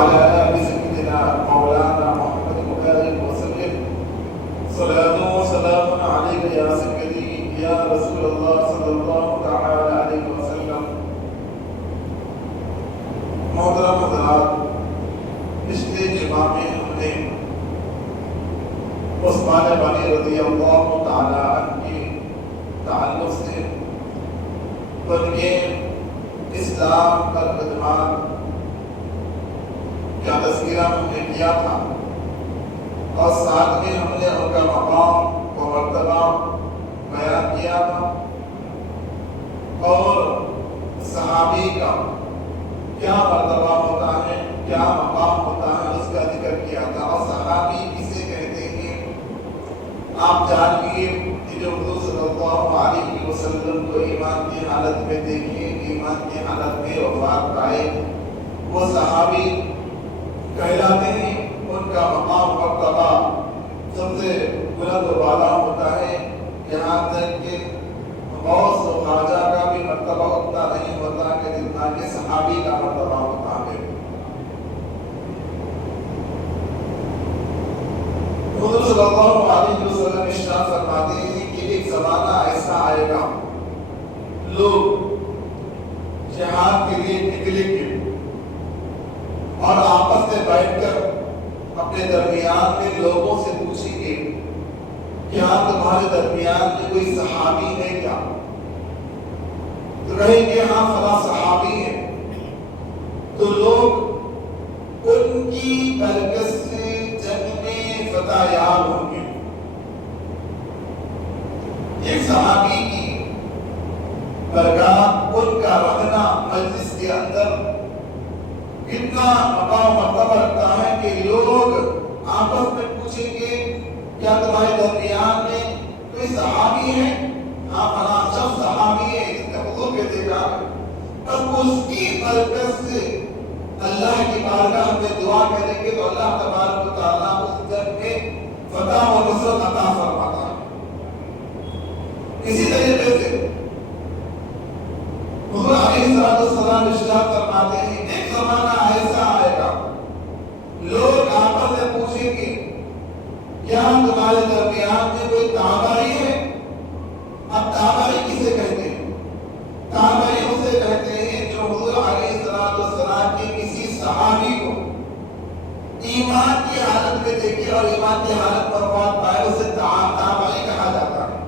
وعلى آل سيدنا مولانا محمد وآله وسلم صلاة وسلام عليك يا سيدي يا رسول الله صلی اللہ تعالی علیہ وسلم۔ محترم حضرات، پچھلے جمعہ میں ہم نے عثمان غنی رضی اللہ تعالی عنہ کے تعلق سے ان کے اسلام کا خدمات کا تذکرہ ہم نے کیا تھا، اور ساتھ میں ہم نے ان کا مقام و مرتبہ بیان کیا تھا، اور صحابی کا کیا مرتبہ ہوتا ہے، کیا مقام ہوتا ہے، اس کا ذکر کیا تھا۔ اور صحابی کسے کہتے ہیں؟ آپ جانیے کہ جو حضور صلی اللہ علیہ وسلم کو ایمان کی حالت میں دیکھیں، ایمان کی حالت میں وفات پائے، وہ صحابی کہلاتے ہیں۔ ان کا مقام مرتبہ سب سے بلند و بالا ہوتا ہے، یہاں تک کہ غوث و خواجہ کا بھی مرتبہ اتنا نہیں ہوتا کہ جتنا کہ صحابی کا مرتبہ ہوتا ہے۔ حضور صلی اللہ علیہ وسلم ارشاد فرماتے ہیں کہ ایک زمانہ ایسا آئے گا، لوگ جہاد کے لیے نکلیں گے اور آپس میں بیٹھ کر اپنے درمیان میں لوگوں سے پوچھیں گے کیا تمہارے درمیان میں کوئی صحابی ہے کیا؟ تو کہیں گے ہاں فلاں صحابی ہے، تو لوگ ان کی برکت سے جنگ میں فتح یاب ہوں گے۔ ایک صحابی کی برکات، ان کا رہنا مجلس کے اندر کتنا مقام مرتبہ رکھتا ہے کہ لوگ آپس میں پوچھیں گے کیا تمہارے درمیان میں کوئی صحابی ہے؟ ہاں فلاں شخص صحابی ہے، اس کا حضور کہتے ہیں، بس اس کی برکت سے اللہ کی بارگاہ میں دعا کریں گے تو اللہ تبارک و تعالیٰ اس جنگ میں فتح و نصرت عطا فرماتا ہے۔ اسی طریقے سے حضور علیہ السلام ارشاد فرماتے ہیں ایک زمانہ ایسا آئے گا، لوگ آپس میں پوچھیں گے کیا تمہارے درمیان میں کوئی تابعی ہے؟ اب تابعی کسے کہتے ہیں؟ تابعی اسے کہتے ہیں جو حضور علیہ السلام کے کسی صحابی کو ایمان کی حالت میں دیکھے اور ایمان کی حالت پر وفات پائے، اسے تابعی کہا جاتا ہے۔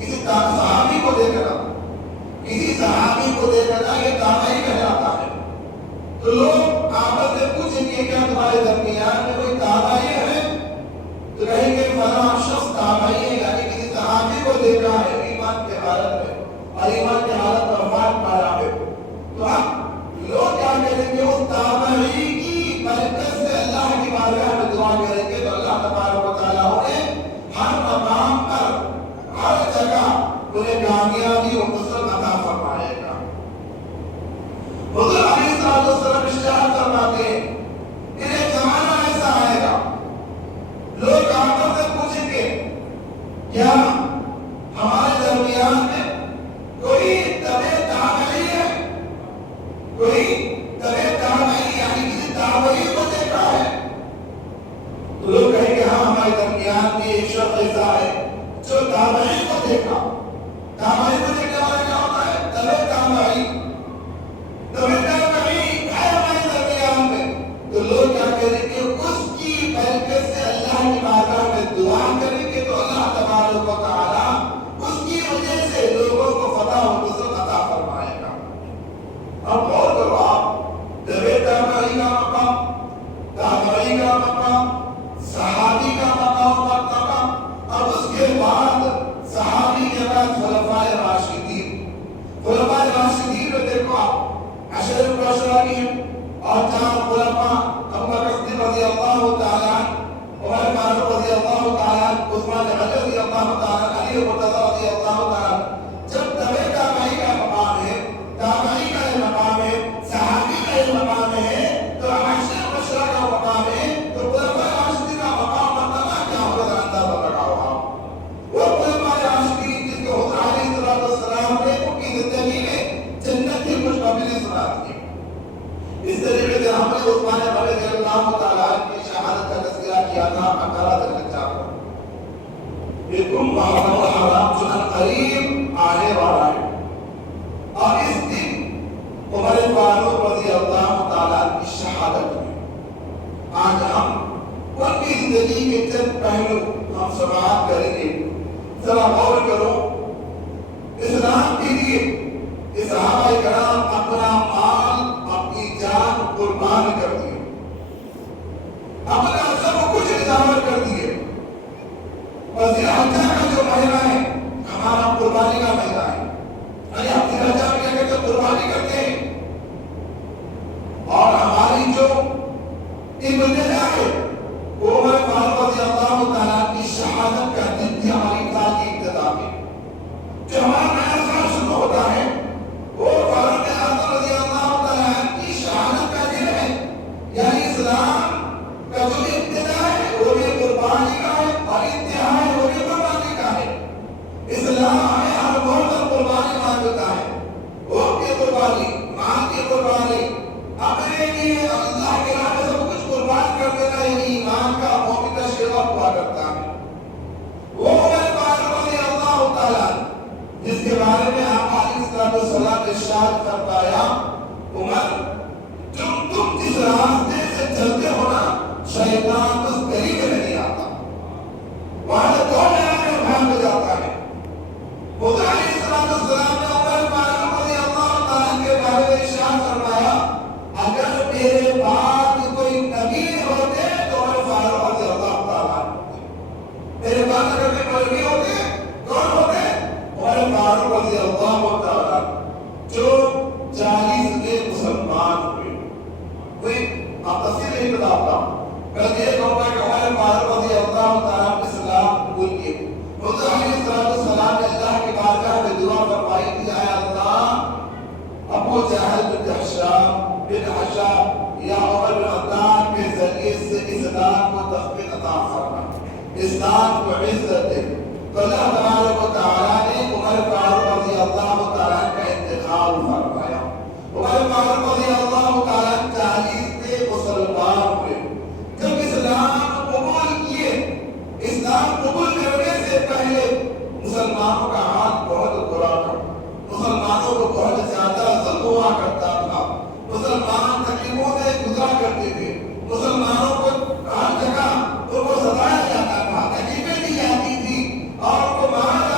کسی صحابی کو دیکھنا، کسی صحابی کو دیکھنا یہ تابعی کہلاتا ہے۔ تو لوگ آپس میں پوچھیں گے کیا تمہارے درمیان میں کوئی تابعی ہے؟ تو کہیں گے فلاں شخص تابعی ہے، یعنی کسی صحابی کو دیکھا ہے ایمان کی حالت میں اور ایمان کی حالت میں وفات پایا ہے۔ تو اب لوگ کیا کریں گے؟ اس تابعی کی برکت سے اللہ کی بارگاہ میں دعا کریں گے تو اللہ تبارک و تعالیٰ انہیں ہر مقام پر، ہر جگہ انہیں کامیابی و نصرت عطا فرمائے گا۔ حضور علیہ السلام ارشاد فرماتے ہیں ایک زمانہ ایسا آئے گا، لوگ آپس سے پوچھیں گے کیا ہمارے درمیان میں کوئی تبع تابعی ہے؟ کوئی تبع تابعی یعنی کسی تابعی کو دیکھا ہے؟ تو لوگ کہیں گے ہاں ہمارے درمیان میں ایک شخص ایسا ہے جو تابعی کو دیکھا۔ تابعی کو دیکھنے والا کیا ہوتا ہے؟ تبع تابعی۔ تبع تابعی ہے ہمارے درمیان میں، تو لوگ کیا کریں گے؟ اس کی برکت سے اللہ کی بارگاہ میں دعا کریں گے تو اللہ تبارک و تعالیٰ اس کی وجہ سے لوگوں کو فتح و نصرت عطا فرمائے گا۔ اب غور کرو، آپ تبع تابعی کا مقام، تابعی کا مقام، صحابی کا مقام مرتبہ، اب اس کے بعد صحابی کے بعد خلفائے راشدین۔ خلفائے راشدین میں دیکھو آپ عشرہ مبشرہ کی ہیں، اور چار خلفاء ابو بکر صدیق رضی اللہ تعالیٰ عنہ، عمر فاروق رضی اللہ تعالیٰ عنہ، عثمان غنی رضی اللہ تعالیٰ عنہ، علی مرتضیٰ رضی اللہ تعالیٰ عنہ۔ جب تبع تابعی کا مقام ہے، تابعی کا یہ مقام ہے، صحابی کا یہ مقام ہے، تو عشرہ مبشرہ کا مقام ہے، تو خلفائے راشدین کا مقام مرتبہ کیا ہوگا؟ اندازہ لگاؤ آپ۔ وہ خلفائے راشدین جن کو حضور علیہ السلام نے ان کی زندگی میں جنت کی خوشخبری سنا دی۔ اس طریقے سے ہم نے عثمان جاتی ہے۔ آج ہم ان کی زندگی کے چند پہلو ہم سماعت کریں گے۔ ذرا غور کرو، اسلام کے لیے یہ صحابہ کرام اپنا مال اپنی جان قربان کر دیے، اپنا سب کچھ نذر کر دیے۔ وزیر حجہ کا جو مہینہ ہے ہمارا قربانی کا مہینہ ہے، ارے ہم وزیر حجہ کیا کہتے ہیں؟ قربانی کرتے ہیں۔ اور ہماری جو ابتدا ہے وہ عمر فاروق رضی اللہ تعالیٰ کی شہادت کا دن تھی ہماری ذاتی ابتدا میں۔ جو ہمارا نیا سال شروع ہوتا ہے وہ فاروق اعظم رضی اللہ تعالیٰ کی شہادت کا دن ہے، یعنی اسلام کا جو ابتدا ہے وہ بھی قربانی کا ہے اور انتہا ہے وہ بھی قربانی کا ہے۔ اسلام ہمیں ہر موقع قربانی مانگتا ہے، وقت کی قربانی، مال کی قربانی، اپنے لیے اللہ کے راہ میں سب کچھ قربان کر دینا یہ ایمان کا مومن کا شیوا ہوا کرتا ہے۔ وہ عمر فاروق رضی اللہ تعالیٰ جس کے بارے میں آپ علیہ السلام نے ارشاد فرمایا، عمر تم جس راستے سے چلتے ہو نا شیطان اس قریب نہیں آتا، وہاں سے دوڑ لگا کر بھاگ جاتا ہے۔ خدا علیہ السلام نے عمر فاروق رضی اللہ تعالیٰ کے بارے میں ارشاد فرمایا، اگر میرے بعد کوئی نبی ہوتے تو عمر فاروق رضی اللہ تعالیٰ ہوتے، میرے بعد اگر کوئی نبی ہوتے کون ہوتے؟ عمر فاروق رضی اللہ تعالیٰ، جو 40 کے مسلمان ہوئے۔ کوئی آپ تفصیل نہیں بتاتا، بس یہ کہوں گا کہ عمر فاروق رضی اللہ تعالیٰ نے اسلام قبول کیے۔ حضرت علیہ السلام نے اللہ کی بارگاہ میں دعا فرمائی تھی، اے اللہ ابو جہل بن ہشام بن حشام یا عمر بن خطاب کے ذریعے سے اسلام کو تثبیت عطا فرما، اسلام کو عزت دے۔ تو اللہ تبارک و تعالیٰ نے عمر فاروق رضی اللہ تعالیٰ کا انتخاب فرمایا۔ عمر فاروق رضی اللہ تعالیٰ 40 کے مسلمان ہوئے۔ جب اسلام قبول کیے، اسلام قبول کرنے سے پہلے مسلمانوں کا حال بہت برا تھا، مسلمانوں کو بہت زیادہ ظلم ہوا کرتا تھا، مسلمان تکلیفوں سے گزرا کرتے تھے، مسلمانوں کو ہر جگہ ان کو ستایا جاتا تھا، تکلیفیں دی جاتی تھی اور ان کو مارا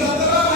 17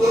2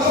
2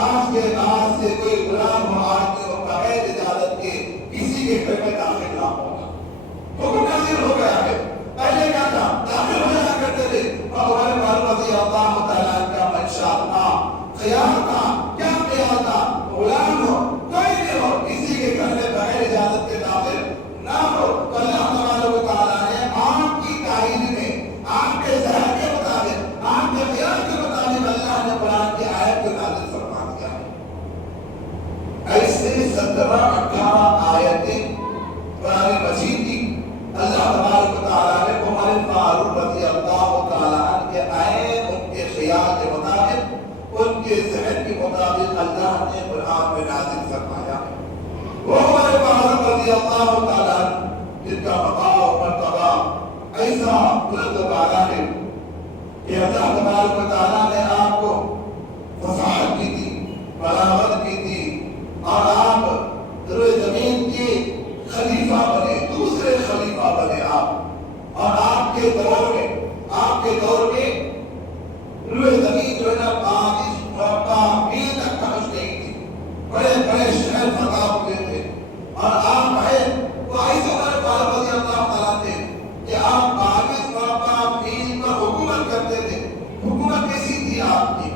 آج کے بعد سے کوئی غلام و آدمی و بغیر اجازت کے کسی کے گھر میں داخل نہ ہوگا. حکم نازل ہو گیا ہے. پہلے کیا تھا؟ داخل ہو جایا کرتے تھے. عمر فاروق رضی اللہ تعالیٰ کا منشا تھا، خیال تھا. کیا خیال تھا؟ غلام ہو، کوئی بھی ہو، کسی کے گھر میں بغیر اجازت کے داخل نہ ہو. تو اللہ تبارک و تعالیٰ نے آپ کی تائید میں، آپ کے ذہن کے مطابق، آپ کے خیال کے مطابق اللہ نے قرآن کی آیت کو نازل فرما دیا ہے. ایسے 17-18 آیتیں قرآن مجید کی اللہ تبارک و تعالیٰ نے عمر فاروق رضی اللہ تعالیٰ عنہ کے عین ان کے خیال کے مطابق، ان کے ذہن کے مطابق اللہ نے قرآن میں نازل فرمایا ہے. وہ عمر فاروق رضی اللہ تعالیٰ عنہ جن کا مقام و مرتبہ ایسا بلند و بالا ہے کہ اللہ تبارک و تعالیٰ نے آپ کو فصاحت کی تھی، بلاغت کی تھی، اور آپ روئے زمین کے خلیفہ بنے، دوسرے خلیفہ بنے آپ. اور آپ کے دور میں روئے زمین جو ہے نا 22 مربع میل تک پہنچ گئی تھی. بڑے بڑے شہر فتح ہوئے تھے. اور آپ ہے وہ ایسے عمر فاروق رضی اللہ تعالیٰ تھے کہ آپ 22 مربع میل پر حکومت کرتے تھے. حکومت کیسی تھی آپ کی؟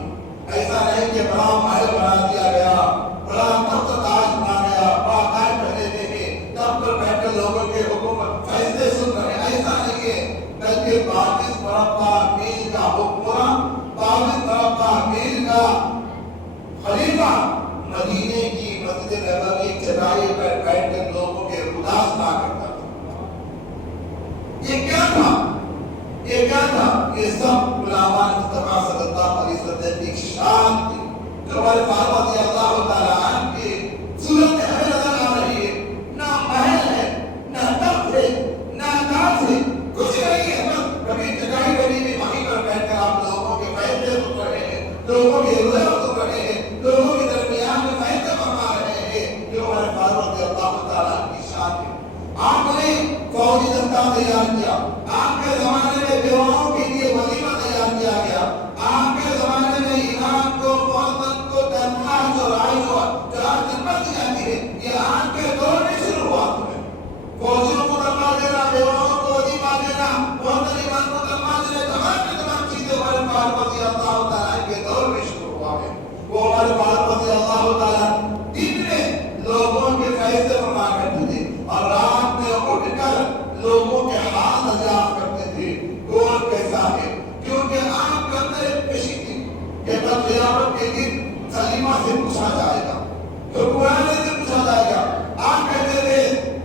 ایسا نہیں کہ بڑا محل بنا دیا گیا، بڑا تخت تاج بنا گیا، باقاعدہ پہلے دیکھے تب پر بیٹھ کر لوگوں کے حکومت فیصلے سن رہے. ایسا نہیں ہے، بلکہ 22 مربع میل کا حکمراں، 22 مربع میل کا خلیفہ مدینے کی مسجد نبوی چٹائی پر بیٹھ کر لوگوں کے اداس نہ کرتا تھا. یہ کیا تھا؟ یہ سب غلامان مصطفیٰ صلی اللہ علیہ وسلم کی شان تھی. جو عمر فاروق رضی اللہ تعالیٰ عنہ کی صورت میں ہمیں نظر آ رہی ہے. نہ محل ہے، نہ تخت ہے، نہ تاج ہے، کچھ نہیں ہے. بس کبھی چٹائی بنی ہوئی وہیں پر بیٹھ کر آپ لوگوں کے فیصلے سن رہے ہیں، لوگوں کے روزے سن رہے ہیں، لوگوں کے درمیان میں فیصلے فرما رہے ہیں. جو عمر فاروق رضی اللہ تعالیٰ عنہ کی شان ہے. آپ نے فوجی دستہ تیار کیا. آپ کے زمانے میں بیواؤں کے لیے وظیفہ تیار کیا گیا. آپ کے زمانے میں امام کو، مؤذن کو تنخواہ جو رائج ہوا جو آج خدمت دی جاتی ہے، یہ آپ کے دور میں شروع ہوا. فوجیوں کو تنخواہ دینا، بیواؤں کو وظیفہ دینا، مؤذن امام کو تنخواہ دینا، تمام چیزیں عمر فاروق رضی اللہ تعالیٰ کے دور میں شروع ہوا ہے. وہ عمر فاروق رضی اللہ تعالیٰ دن میں لوگوں کے فیصلے فرما کرتے تھے اور رات میں اٹھ کر لوگوں کے حال دریافت کرتے تھے. کون کیسا ہے؟ کیونکہ آپ کے اندر ایک پیشی تھی کہ کل قیامت کے دن سلیمہ سے پوچھا جائے گا، حکمران سے پوچھا جائے گا. آپ کہتے تھے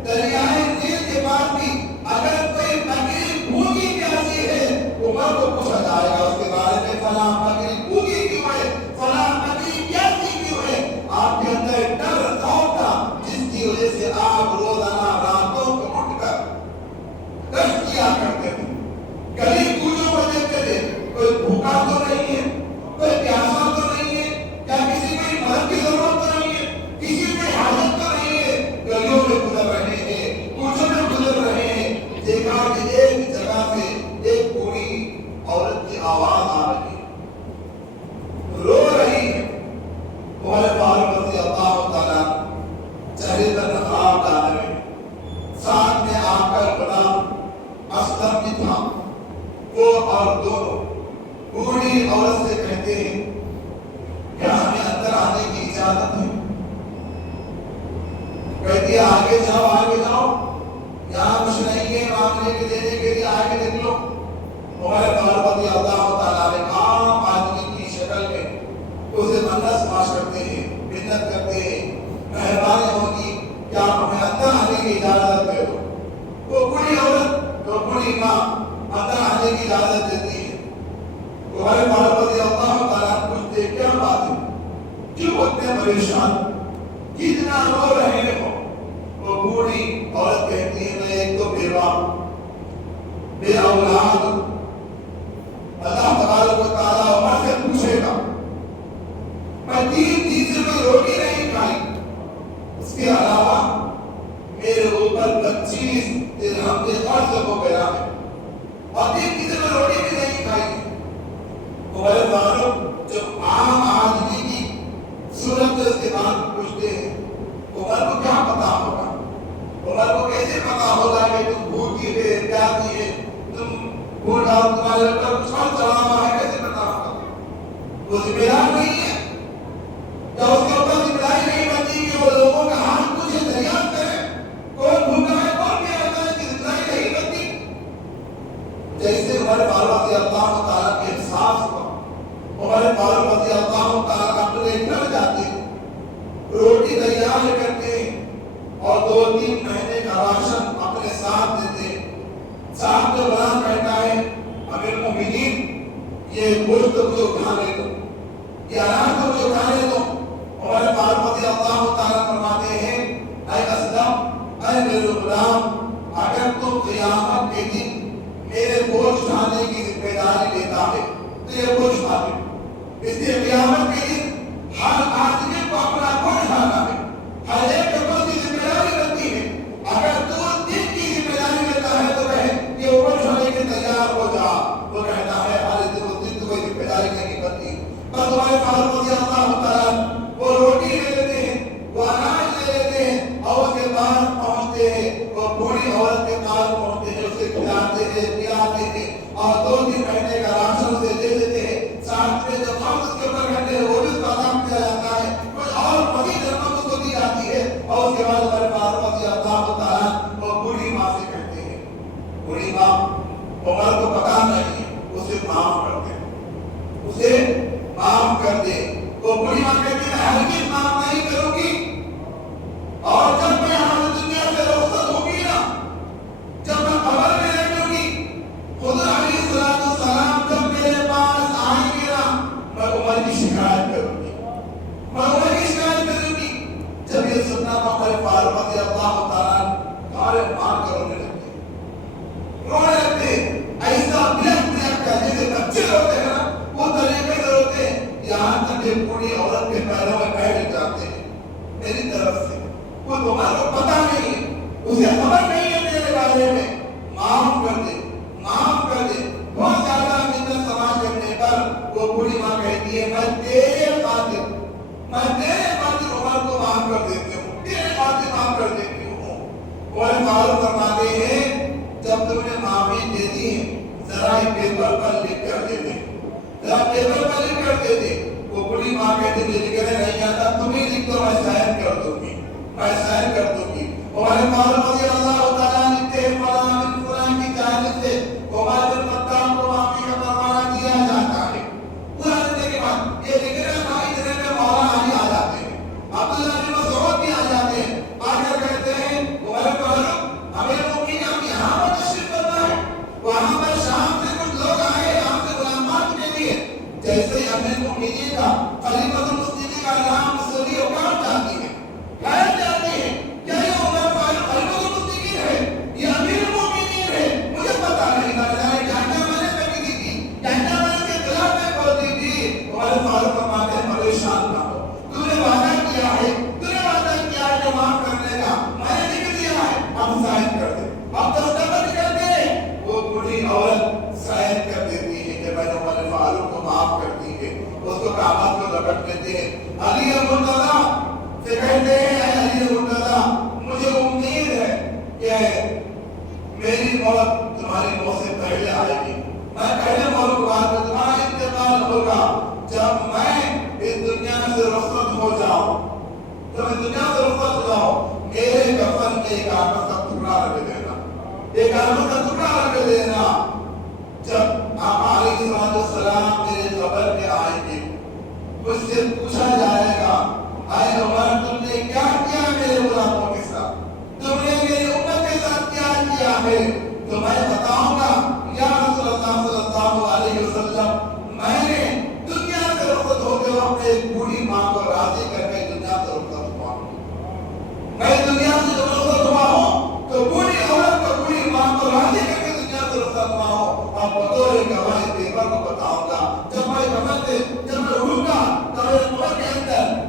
دریائے نیل کے پاس بھی اگر کوئی بکری بھوکی پیاسی ہے، عمر کو پوچھا جائے گا اس کے بارے میں، فلاں بکری بھوکی کیوں ہے، فلاں بکری پیاسی کیوں ہے. آپ کے اندر ڈر خوف تھا جس کی وجہ سے آپ روزانہ راتوں کو اٹھ کر گشت کیا کرتے تھے، گلی کوچوں پر دیکھتے تھے کوئی بھوکا تو نہیں ہے، کوئی پیاسا تو نہیں ہے، کیا کسی کو مدد کی ضرورت تو نہیں ہے، کسی کو حاجت تو نہیں ہے. گلیوں میں گزر رہے ہیں، کوچوں میں گزر رہے ہیں. دیکھا کہ ایک جگہ سے ایک بوڑھی عورت کی آواز آ رہی ہے، رو رہی ہے. عمر فاروق رضی اللہ تعالیٰ چہرے پر نقاب ڈالے ہوئے، ساتھ میں آپ کا غلام اسلم بھی تھا. وہ اور دونوں بوڑھی عورت سے کہتے ہیں کیا ہمیں اندر آنے کی اجازت ہے؟ کہتی ہے آگے جاؤ، یہاں کچھ نہیں ہے معاملے کے دینے کے لیے، آگے نکلو. عمر فاروق رضی اللہ تعالیٰ نے عام آدمی کی شکل میں اسے منت پاش کرتے ہیں، منت کرتے ہیں، مہربانی ہوگی کہ آپ ہمیں اندر آنے کی اجازت دے دو. وہ بوڑھی عورت، وہ بوڑھی ماں اندر آنے کی اجازت دیتی ہے. عمر فاروق رضی اللہ تعالیٰ پوچھتے کیا بات ہے، کیوں اتنے پریشان، کتنا رو رہے ہو؟ وہ بوڑھی عورت کہتی ہے میں ایک تو بیوہ، بے اولاد. اللہ تبارک و تعالیٰ عمر سے پوچھے گا، میں 3 دن سے کوئی روٹی نہیں کھائی، اس کے علاوہ میرے اوپر 25 درہم کے قرض ہو گیا ہے اور 3 دن سے میں روٹی بھی نہیں کھائی. عمر فاروق جو عام آدمی کی ساتھ پوچھتے ہیں عمر کو کیا پتا ہوگا، عمر کو کیسے پتا ہوگا کہ تم بھوکی ہے پیاسی ہے، تم بھوک اور تمہارے اوپر کچھ اور چلا ہوا ہے، کیسے پتا ہوگا؟ وہ ذمہ دار نہیں ہے، یا اس کے اوپر ذمہ داری نہیں بنتی کہ وہ لوگوں کا حال پوچھے دریافت کرے کون بھوکا ہے کون پیاسا ہے، اس کی ذمہ داری نہیں بنتی۔ جیسے عمر فاروق رضی اللہ تعالیٰ کے احساس ہوا، عمر فاروق رضی اللہ تعالیٰ اپنے گھر جاتے ہیں، روٹی تیار کرتے ہیں اور 2-3 مہینے کا راشن اپنے ساتھ دیتے ہیں۔ ساتھ جو بنا کہتا ہے امیر المومنین یہ گوشت تو مجھے کھانے دو، یہ اناج تو مجھے کھانے دو۔ عمر فاروق رضی اللہ تعالیٰ فرماتے ہیں اے اسلم، اے میرے غلام، اگر تم قیامت کے دن میرے بوجھ اٹھانے کی ذمہ داری لیتا ہے تو یہ بوجھ اٹھا لے۔ اس لیے قیامت کے دن ہر آدمی کو اپنا بوجھ اٹھانا ہے، ہر ایک کے پاس کی ذمہ داری بنتی ہے۔ اگر تو اس دن کی ذمہ داری لیتا ہے تو کہے یہ بوجھ اٹھانے کے تیار ہو جا، وہ کہتا ہے ہر دن کوئی ذمہ داری نہیں بنتی۔ بس عمر فاروق رضی اللہ تعالیٰ وہ روٹی لے لیتے ہیں، وہ اناج لے لیتے ہیں اور اس کے بعد پہنچتے ہیں، وہ بوڑھی عورت کے پاس پہنچتے ہیں، اسے کھلاتے ہیں پلاتے ہیں اور 2-3 مہینے کا راشن اسے دے دیتے ہیں۔ ساتھ میں جو خرچ اس کے اوپر کرتے ہیں وہ بھی قدم کیا جاتا ہے، کچھ اور مزید رقم اس کو دی جاتی ہے اور اس کے بعد عمر فاروق رضی اللہ تعالیٰ وہ بوڑھی ماں سے کہتے ہیں، بوڑھی ماں عمر کو پتا نہیں ہے، اسے معاف کر دے، اسے معاف کر دے۔ وہ بوڑھی ماں کہتی ہے ہرگز معاف نہیں کروں گی، اور جب میں یہاں دنیا سے رخصت ہوگی نا، جب میں قبر میں بیٹھوں گی، حضور علیہ السلام جب میرے پاس آئیں گے نا، میں عمر کی شکایت کروں گی، میں عمر کی شکایت کروں گی۔ جب یہ سننا تو عمر فاروق رضی اللہ تعالیٰ گھارے مار کر رونے لگتے، ایسا بلک کر جیسے بچے روتے ہیں نا وہ طریقے سے روتے ہیں، یہاں تک کہ بوڑھی عورت کے پیروں میں بیٹھ جاتے ہیں میری طرف سے۔ وہ تمہارا کو پتا نہیں ہے، اسے خبر نہیں ہے میرے بارے میں، معاف کر دے، معاف کر دے۔ بہت زیادہ منت سماج کرنے پر وہ بوڑھی ماں کہتی ہے میں تیرے خاطر عمر کو معاف کر دیتی ہوں، تیرے خاطر معاف کر دیتی ہوں۔ عمر فاروق فرماتے ہیں جب تم نے معافی دے دی ذرا ایک پیپر پر لکھ کر دے دے، ذرا پیپر پر لکھ کر دے دے۔ وہ بوڑھی ماں کہتی ہے لکھنے نہیں آتا، تم ہی لکھ دو، میں سائن کر دوں گی، میں سائن کر دوں گی۔ عمر فاروق رضی اللہ تعالیٰ لکھتے ہیں فلاں بن فلاں کی جانب سے عمر بن خطاب کو معافی کا فرمانا دیا جاتا ہے۔ پورا لکھنے کے بعد یہ لکھنے تھا، اتنے میں مولانا علی آ جاتے ہیں، عبداللہ بن مسعود بھی آ جاتے ہیں، آ کر کہتے ہیں عمر فاروق امیر المومنین آپ یہاں پر تشریف فرما ہے، وہاں پر شام سے کچھ لوگ آئے یہاں سے غلامات کے لیے۔ جیسے ہی امیر المومنین کا خلیفۃ المسلمین کا نام سنی اوقات جاتی ہے، حیرت جاتی ہے، کیا یہ عمر فاروق خلیفۃ المسلمین ہے، یہ امیر المومنین ہے؟ مجھے پتا نہیں تھا، جانے کیا میں نے کبھی کی تھی، کیا میں نے کے خلاف میں بولتی تھی۔ عمر فاروق فرماتے ہیں پریشان نہ ہو، تو نے وعدہ کیا ہے، تو نے وعدہ کیا ہے معاف کرنے کا، میں نے لکھ دیا ہے، اب سائن کر دے، اب دستخط کر دے۔ وہ بوڑھی عورت سائن کر دیتی ہے کہ میں نے عمر فاروق کو معاف کر دی ہے، اس کو کاغذ کو لپٹ لیتے ہیں۔ علی مرتضیٰ سے کہتے ہیں اے علی مرتضیٰ مجھے امید ہے کہ میری موت تمہاری موت سے پہلے آئے گی، میں پہلے موت کے بعد میں تمہارا انتقال ہوگا، جب میں اس دنیا سے رخصت ہو جاؤں، جب اس دنیا سے رخصت ہو جاؤں میرے کفن میں ایک کاغذ کا ٹکڑا رکھ دینا، ایک کاغذ کا ٹکڑا رکھ دینا۔ جب آقا علیہ السلام میرے قبر میں آئیں گے مجھ سے پوچھا جائے گا اے عمر تم نے کیا کیا میرے غلاموں کے ساتھ، تم نے میری امت کے ساتھ کیا کیا ہے، تو میں بتاؤں گا یا رسول اللہ صلی اللہ علیہ وسلم میں نے دنیا سے رخصت ہوتے وقت ایک بوڑھی ماں کو راضی کر کے دنیا سے رخصت ہوا ہوں، میں دنیا سے رخصت ہوا ہوں تو بوڑھی عورت کو بوڑھی ماں کو راضی کر کے دنیا سے رخصت ہوا ہوں، اور بطور گواہ پیپر کو بتاؤں گا جب میں کفن سے جب میں اٹھوں گا تو میرے قبر کے اندر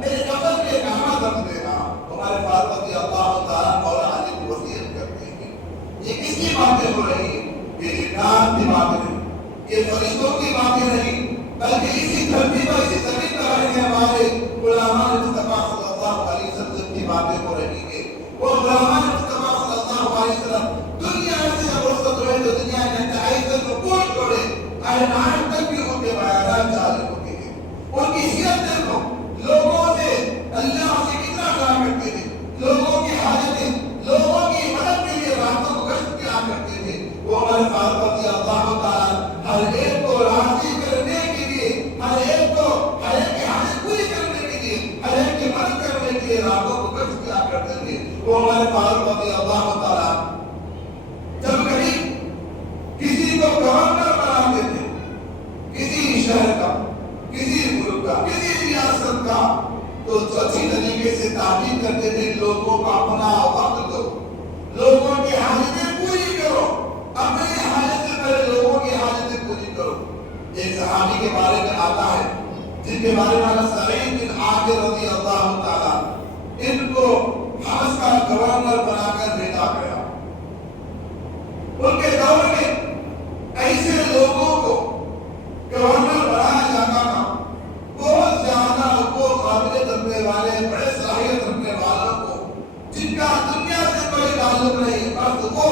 لیے راتوں کو خرچ کیا کرتے تھے وہ ہمارے فاروق رضی اللہ تعالیٰ جب کبھی کسی کو گورنر بناتے تھے کسی شہر کا کسی ملک کا کسی ریاست کا تو اچھی طریقے سے تعلیم کرتے تھے لوگوں کا اپنا وقت دو لوگوں کی حاجتیں پوری کرو اپنی حاجت سے پہلے لوگوں کی حاجتیں پوری کرو ایک صحابی کے بارے میں آتا ہے جن کے بارے میں سعید بن عامر رضی اللہ تعالیٰ ان کو حمص کا گورنر بنا کر بھیجا گیا ان کے دور میں ایسے لوگوں کو گورنر بنایا جاتا تھا بہت زیادہ وہ قابل رکھنے والے بڑے صلاحیت رکھنے والوں کو جن کا دنیا سے کوئی تعلق نہیں بس وہ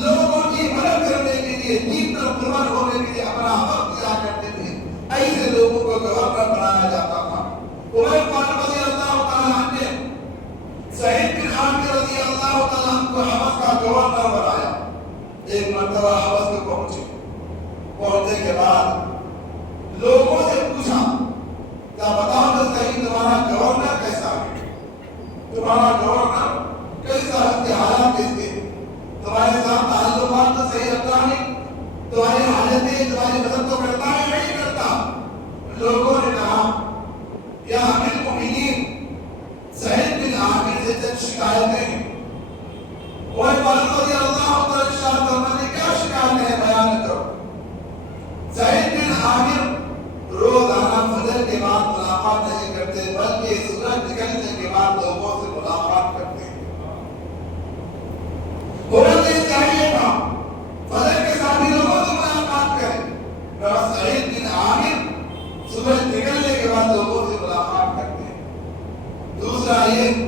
لوگوں کی مدد کرنے کے لیے دین پر قربان ہونے کے لیے اپنا وقت دیا کرتے تھے ایسے لوگوں کو گورنر بنایا جاتا تھا عمر فاروق رضی اللہ تعالیٰ نے سعید بن عامر رضی اللہ تعالیٰ کو حمص کا گورنر بنایا ایک مرتبہ حمص میں پہنچنے کے بعد لوگوں سے پوچھا کیا بتاؤ تو صحیح تمہارا گورنر کیسا ہے تمہارا گورنر کیسا ہے حالات کس کے تمہارے ساتھ تعلقات تو صحیح رکھتا ہے تمہاری حالتیں تمہاری مدد تو کرتا ہے نہیں کرتا لوگوں نے کہا یا امیر المؤمنین سعید بن عامر سے جب شکایتیں ہیں عمر فاروق رضی اللہ تعالیٰ ارشاد فرماتے کیا شکایتیں ہیں بیان کرو سعید بن عامر روزانہ فجر کے بعد ملاقات نہیں کرتے بلکہ سورج نکلنے کے بعد لوگوں سے ملاقات کرتے ہیں ہونا تو چاہیے تھا فجر کے ساتھ ہی لوگوں سے ملاقات کریں اور سعید بن عامر سورج نکلنے کے بعد لوگوں سے ملاقات کرتے ہیں دوسرا یہ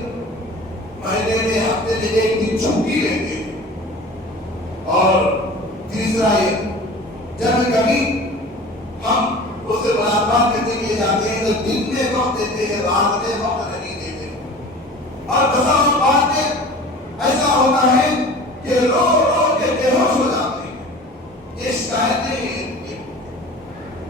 مہینے میں ہفتے میں ایک دن چھٹی لیتے ہیں اور تیسرا یہ جب کبھی ہم اس سے ملاقات کرنے کے لیے جاتے ہیں تو دن میں وقت دیتے ہیں رات میں وقت نہیں دیتے اور بسا اوقات میں ایسا ہوتا ہے کہ رو رو کے بے ہوش ہو جاتے ہیں یہ شکایتیں ہیں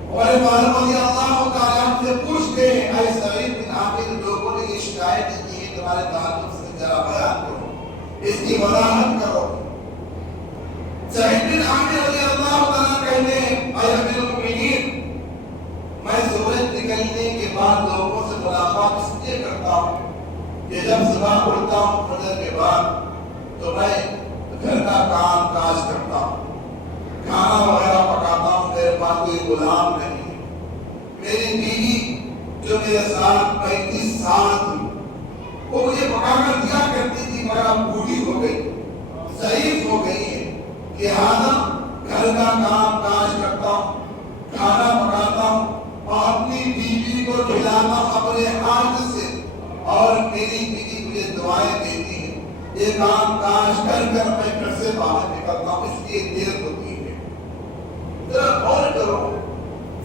اور فاروق رضی اللہ تعالیٰ سے پوچھتے ہیں اے سعید بن عامر لوگوں نے یہ شکایتیں کی ہیں تمہارے تعلق سے ذرا بیان کرو اس کی وضاحت کرو سعید بن عامر رضی اللہ تعالیٰ کہتے ہیں اے امیر المؤمنین میں سورج نکلنے کے بعد لوگوں سے ملاقات اس لیے کرتا ہوں کہ جب صبح اٹھتا ہوں فجر کے بعد تو میں گھر کا کام کاج کرتا ہوں کھانا وغیرہ پکاتا ہوں میرے پاس کوئی غلام نہیں ہے میری بیوی جو میرے ساتھ 35 سال تھی وہ مجھے پکا کر دیا کرتی تھی مگر اب بوڑھی ہو گئی ضعیف ہو گئی ہے لہذا گھر کا کام کاج کرتا ہوں کھانا پکاتا ہوں اور اپنی بیوی کو کھلاتا ہوں اپنے ہاتھ سے اور میری بیوی مجھے دعائیں دیتی ہے یہ کام کاج کر کر میں گھر سے باہر نکلتا ہوں اس لیے دیر ہوتی ہے ذرا غور کرو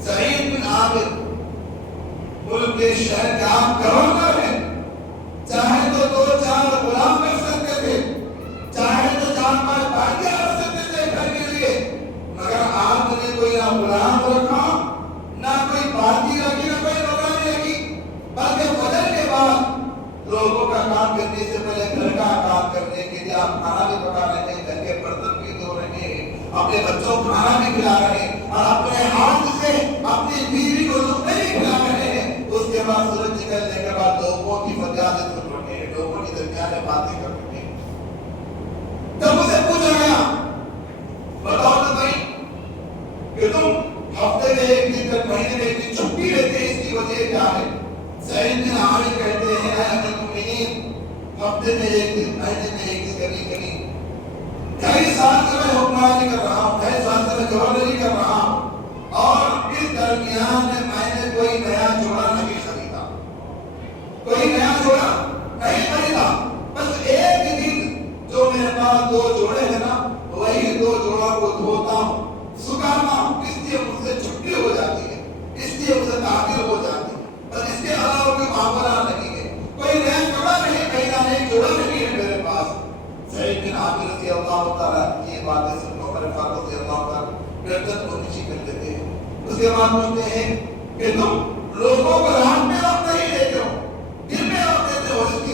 سعید بن عامر ملک کے شہر کے آپ گورنر ہیں چاہے تو 2-4 غلام کر سکتے تھے چاہے تو 4-5 بھائیاں رکھ سکتے تھے گھر کے لیے مگر آپ نے کوئی نہ غلام رکھا نہ کوئی بارتی رکھی نہ کوئی نوکرانی رکھی بلکہ فجر کے بعد لوگوں کا کام کرنے سے پہلے گھر کا کام کرنے کے لیے آپ کھانا بھی پکا رہے ہیں گھر کے برتن بھی دھو رہے ہیں اپنے بچوں کو کھانا بھی کھلا رہے ہیں اور اپنے ہاتھ سے اپنی بیوی کو لقمے بھی کھلا رہے ہیں اس کے بعد سورج نکلنے کے بعد لوگوں کی فریادیں سن رہے ہیں لوگوں کے درمیان باتیں کر رہے ہیں جب اسے پوچھا گیا بتاؤ تو بھائی کہ تم ہفتے میں ایک دن تک مہینے میں ایک دن چھٹی لیتے ہیں اس کی وجہ کیا ہے سعید بن عامر کہتے ہیں اے امیر المؤمنین ہفتے میں ایک دن مہینے میں ایک دن کبھی کبھی 2.5 سال سے میں حکمرانی کر رہا ہوں 2.5 سال سے میں گورنری کر رہا ہوں اور اس درمیان میں نے کوئی نیا جوڑا نہیں خریدا کوئی نیا جوڑا نہیں خریدا بس ایک دن جو میرے پاس 2 جوڑے ہیں نا وہی 2 جوڑا کو دھوتا ہوں سکھاتا ہوں اس لیے مجھ سے چھٹی ہو جاتی ہے اس لیے مجھ سے تعطیل ہو جاتی ہے بس اس کے علاوہ کوئی معاملہ نہیں ہے کوئی نیا کپڑا نہیں خریدا نہیں جوڑا نہیں ہے میرے پاس سعید بن عامر رضی اللہ تعالیٰ کی یہ باتیں سن کر عمر فاروق رضی اللہ تعالیٰ گردن کو نیچی کر دیتے ہیں اس کے بعد پوچھتے ہیں کہ تم لوگوں کو رات میں وقت نہیں دیتے ہو دن میں وقت دیتے ہو اس کی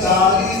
40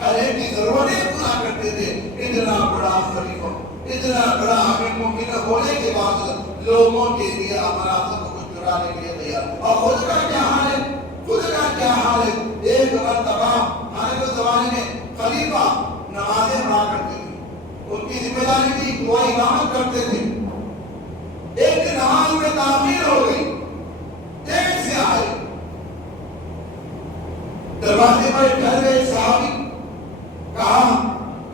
ہر ایک کی ضرورتیں پورا کرتے تھے. اتنا بڑا خلیفہ، اتنا بڑا امیر ممکن ہونے کے بعد لوگوں کے لیے اپنا سب کچھ چرانے کے لیے تیار. اور خود کا کیا حال ہے، خود کا کیا حال ہے. ایک مرتبہ ہمارے کو زمانے میں خلیفہ نمازیں پڑھا کرتے تھے، ان کی ذمہ داری تھی وہ امامت کرتے تھے. ایک نماز میں تاخیر ہو گئی، دیر سے آئے، دروازے پر ٹھہرے صحابی، کہا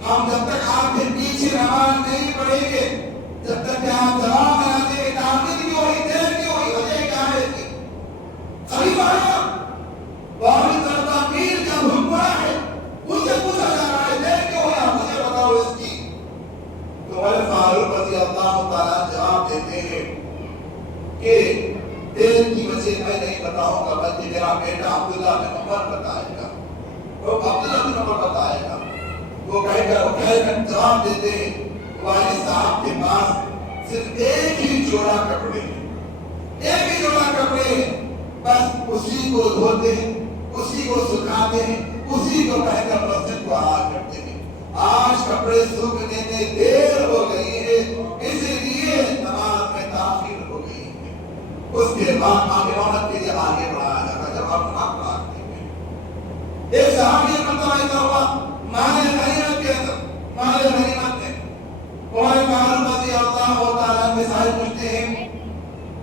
ہم جب تک آپ کے پیچھے نماز نہیں پڑھیں گے، جب تک کہ آپ جواب نہ دیں کہ تاخیر کیوں ہوئی، دیر کیوں ہوئی، وجہ کیا ہے اس کی. خلیفہ آیا، واحد طرف امیر کا حکم ہے، ان سے پوچھا جا رہا ہے دیر کیوں ہوئی، آپ مجھے بتاؤ اس کی. تو عمر فاروق رضی اللہ تعالیٰ جواب دیتے ہیں کہ دیر کی وجہ میں نہیں بتاؤں گا، بلکہ میرا بیٹا عبداللہ بن عمر بتائے گا. وہ عبداللہ بن عمر بتائے گا. وہ کہہ کر جواب دیتے ہیں والد صاحب کے پاس صرف ایک ہی جوڑا کپڑے ہیں، ایک ہی جوڑا کپڑے ہیں، بس اسی کو دھوتے ہیں، اسی کو سکھاتے ہیں، اسی کو پہن کر مسجد کو آ کرتے ہیں. آج کپڑے سوکھنے میں دیر ہو گئی ہے، اس لیے نماز میں تاخیر ہو گئی ہے. اس کے بعد امامت کے لیے آگے بڑھایا جاتا جب آپ نماز پڑھاتے ہیں. ایک صحابی مرتبہ ایسا ہوا مال غنیمت کے اندر، مال غنیمت میں عمر فاروق رضی اللہ تعالیٰ کے صاحب پوچھتے ہیں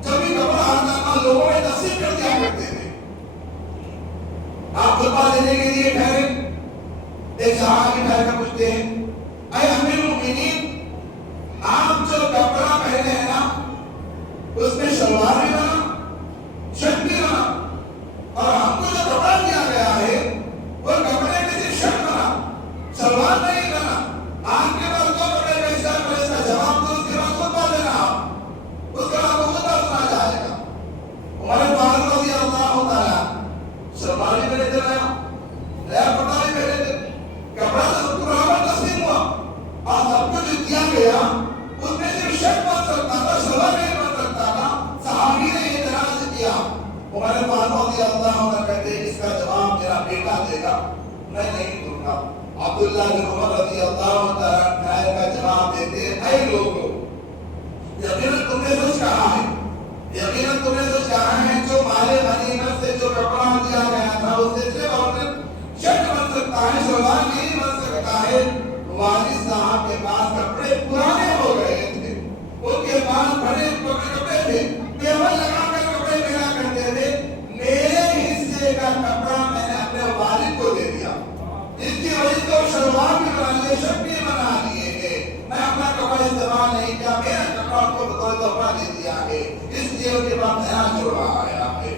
جب بھی کپڑا آتا تھا لوگوں میں تقسیم کر دیا کرتے تھے، آپ خطبہ دینے کے لیے ٹھہرے، ایک صحابی ٹھہر کر پوچھتے ہیں اے امیر المومنین، آپ جو کپڑا پہنے ہیں نا اس میں شلوار بھی بنا، شرٹ بھی بنا، اور ہم کو جو کپڑا دیا گیا ہے وہ کپڑے میں سے شرٹ بنا، شلوار نہیں بنا. آپ کے پاس دو کپڑے کا حساب ہے، اس کا جواب دو، اس کے بعد خطبہ دینا، اس کے بعد خطبہ سنا جائے گا. عمر فاروق رضی اللہ تعالیٰ شلوار بھی پہنے چلا آیا، نیا کپڑا بھی پہنے تھے، کپڑا تو سب کو برابر تقسیم ہوا، اور سب کو جو دیا گیا اس میں صرف شرٹ بن سکتا تھا، شلوار نہیں بن سکتا تھا. صحابی نے اعتراض کیا. عمر فاروق رضی اللہ عنہ کہتے ہیں اس کا جواب میرا بیٹا دے گا، میں نہیں دوں گا. عبداللہ بن عمر رضی اللہ تعالیٰ کا جواب دیتے ہیں اے لوگوں، یقیناً تم نے سچ کہا ہے، یقیناً تم نے سچ کہا ہے. جو مال غنیمت سے جو کپڑا دیا گیا تھا اس سے صرف اور صرف شرٹ بن سکتا ہے، شلوار نہیں بن سکتا ہے. والد صاحب کے پاس کپڑے پرانے ہو گئے تھے، ان کے پاس بڑے کپڑے تھے، پیور لگا کر کپڑے پہنا کرتے تھے. میرے حصے کا کپڑا میں نے اپنے والد کو دے دیا، اس کی وجہ سے وہ شلوار بھی بنا لیے، شرٹ بھی بنا لیے ہیں. میں اپنا کپڑا استعمال نہیں کیا، میرا کپڑا ان کو بطور تحفہ دے دیا ہے، اس لیے ان کے پاس نیا جوڑا آیا ہے.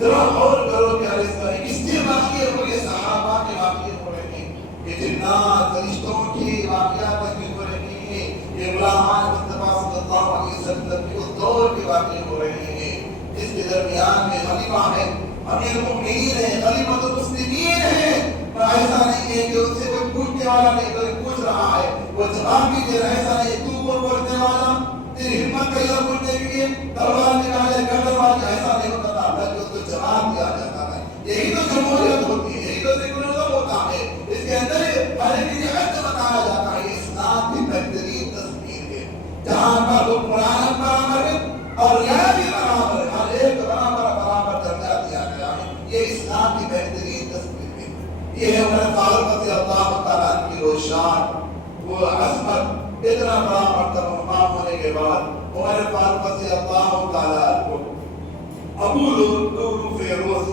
ذرا غور کرو کہ اس طرح کس کے واقعے ہو رہے، صحابہ کے واقعے ہو رہے ہیں، یہ جنات فرشتوں کی واقعات ہو رہے ہیں، یہ غلامان مصطفیٰ صلی اللہ علیہ وسلم کے اس دور کے واقعے ہو رہے ہیں. اس کے درمیان میں خلیفہ ہے، امیر المؤمنین ہے، خلیفۃ المسلمین ہے. اور ایسا نہیں ہے کہ اس سے کوئی پوچھنے والا نہیں، کوئی پوچھ رہا ہے وہ جواب بھی دے رہا ہے. ایسا نہیں تو کون بولنے والا، تیری ہمت کئی اور پوچھنے کے لیے تلوار نکالے گردن والا، ایسا نہیں ہوتا تھا، بلکہ اس کو جواب دیا جاتا ہے. یہی تو جمہوریت ہوتی ہے، یہی تو سیکولرزم ہوتا ہے. اس کے اندر ہر ایک کی جگہ بتایا جاتا ہے. یہ اسلام کی بہترین تصویر ہے جہاں پر حکمران برابر ہے اور رعایا بھی برابر ہے، ہر ایک برابر درجہ دیا گیا ہے. یہ اسلام کی بہترین تصویر ہے. یہ ہے عمر فاروق رضی اللہ تعالیٰ عنہ کی وہ شان، وہ عظمت. اتنا بڑا مرتبہ مقام ہونے کے بعد عمر فاروق رضی اللہ تعالیٰ عنہ کو ابو لؤلؤ فیروز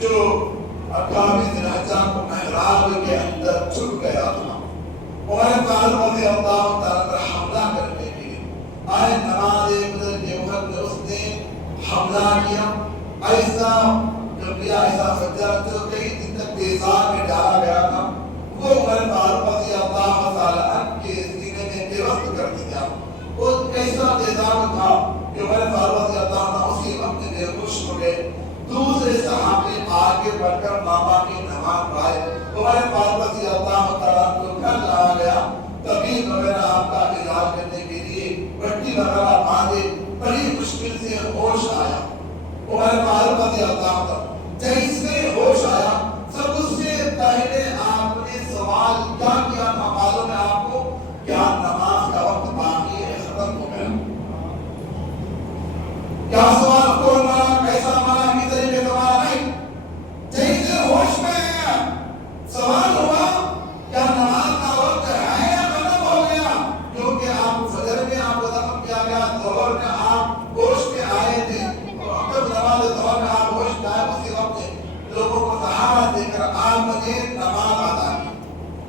جو 28 ذوالحجہ کو محراب کے اندر چھپ گیا تھا، عمر فاروق رضی اللہ تعالیٰ پر حملہ کرنے کے لیے آئے. نماز فجر کے وقت میں اس نے حملہ کیا. ایسا جب کیا ایسا فجر جو کئی دن تک تیزاب میں ڈالا گیا تھا وہ عمر فاروق رضی اللہ تعالیٰ عنہ کے سینے میں بے وقت کر دیا. وہ کیسا تیزاب تھا کہ عمر فاروق رضی اللہ عنہ اسی وقت بے ہوش ہو گئے. دوسرے صحابی آگے بڑھ کر بابا کی نماز پڑھائے. عمر فاروق رضی اللہ تعالیٰ کو گھر لایا گیا. طبیب وغیرہ آپ کا علاج کرنے کے لیے پٹی وغیرہ باندھے، بڑی مشکل سے ہوش آیا. عمر فاروق رضی اللہ عنہ جیسے ہوش آیا سب اس سے 4 بجے نماز ادا کی.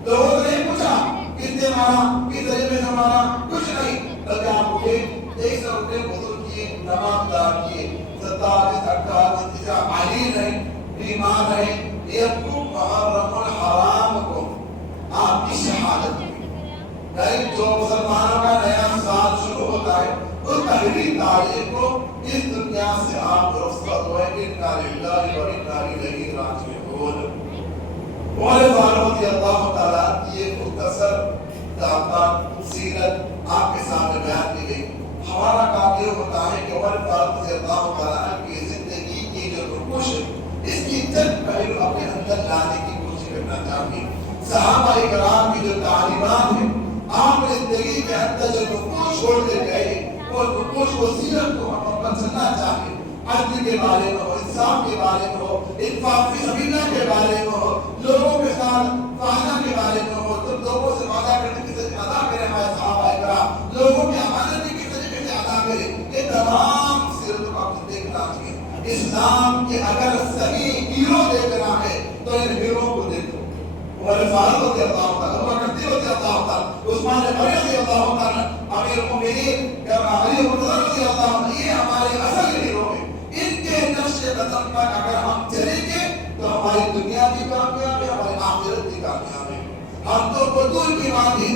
لوگوں نے پوچھا کتنے مارا, کس طریقے سے مارا, کچھ نہیں, بلکہ آپ اٹھے, ایک سے اٹھے, وضو کیے, نماز ادا کیے. 27 28 29 علی رہے, بیمار رہے, یقوم محرم الحرام کو آپ کی شہادت کی. جو مسلمانوں کا نیا سال شروع ہوتا ہے اس پہلی تاریخ کو اس دنیا سے آپ رخصت ہوئے. انا للہ و انا الیہ راجعون. عمر فاروق رضی اللہ تعالیٰ کی یہ مختصر داستان سیرت آپ کے سامنے بیان کی گئی. ہمارا کام یہ ہوتا ہے کہ عمر فاروق رضی اللہ تعالیٰ کی زندگی کی جو رکوش ہے اس کی چند پہلو اپنے اندر لانے کی کوشش کرنا چاہیے. صحابہ کرام کی جو تعلیمات ہیں آپ زندگی کے اندر جو رکوش چھوڑتے گئے وہ رکوش کو سیرت کو ہم پر چلنا چاہیے. عدل کے بارے میں ہو, انصاف کے بارے میں ہو, انفاق فی سبیل اللہ کے بارے میں ہو, لوگوں کے ساتھ وعدہ کے بارے میں ہو, تم لوگوں سے وعدہ کرنے کی طریقے ادا کریں ہمارے صحابہ کرام, لوگوں کی امانت کی طریقے سے ادا کریں. یہ تمام سیرت کو آپ دیکھنا چاہیے. اسلام کے اگر صحیح ہیرو دیکھنا ہے تو ان ہیرو کو دیکھو. عمر فاروق رضی اللہ تعالیٰ, ابو بکر رضی اللہ تعالیٰ, عثمان غنی رضی اللہ تعالیٰ, امیر المؤمنین علی رضی اللہ تعالیٰ, یہ ہمارے اصل ہیرو ہیں. ان کے نقش قدم پر اگر ہم چلیں گے تو ہماری دنیا بھی کامیاب ہے, ہماری آخرت بھی کامیاب ہے. ہم تو بدور کی بات ہے,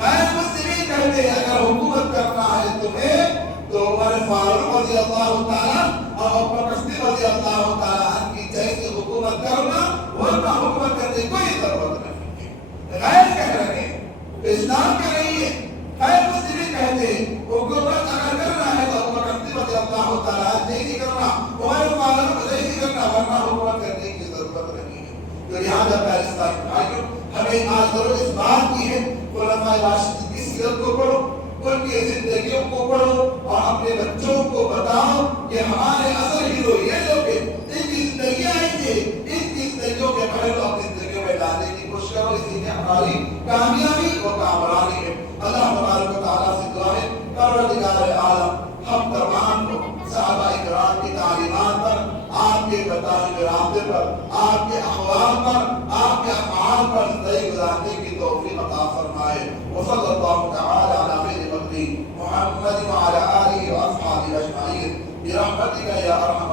غیر مسلمین کہتے ہیں اگر حکومت کرنا ہے تمہیں تو عمر فاروق رضی اللہ تعالیٰ اور ابو بکر صدیق رضی اللہ تعالیٰ کی جیسی حکومت کرنا, ورنہ حکومت کرنے کی کوئی ضرورت نہیں ہے. غیر کہہ رہے ہیں, اسلام کہہ رہی ہے, غیر مسلمین کہتے ہیں حکومت اگر کرنا ہے تو ابو بکر صدیق رضی اللہ تعالیٰ جیسی کرنا, عمر فاروق جیسی کرنا, ورنہ حکومت کرنے کی ضرورت نہیں ہے. تو لہٰذا پاکستان بھائیوں, ہمیں آج ضرورت اس بات کی ہے علماء راشدین کی سیرت کو پڑھو, ان کی زندگیوں کو پڑھو اور اپنے بچوں کو بتاؤ کہ ہمارے اصل ہیرو یہ لوگ ہیں, ان کی زندگیاں ہیں, ان کی زندگیوں کے پہلو اپنی زندگیوں میں لانے کی کوشش کرو. اسی میں ہماری کامیابی اور کامرانی ہے. اللہ تبارک و تعالیٰ سے دعا ہے, پروردگار عالم ہم تمام کو صحابہ کرام کی تعلیمات پر, آپ کے بتائے ہوئے راستے پر, آپ کے احوال پر, آپ کے افعال پر زندگی گزارنے کی توفیق عطا فرمائے. وصلی اللہ تعالی علی خیر مخلوق محمد وعلی آلہ واصحابہ اجمعین برحمتک یا ارحم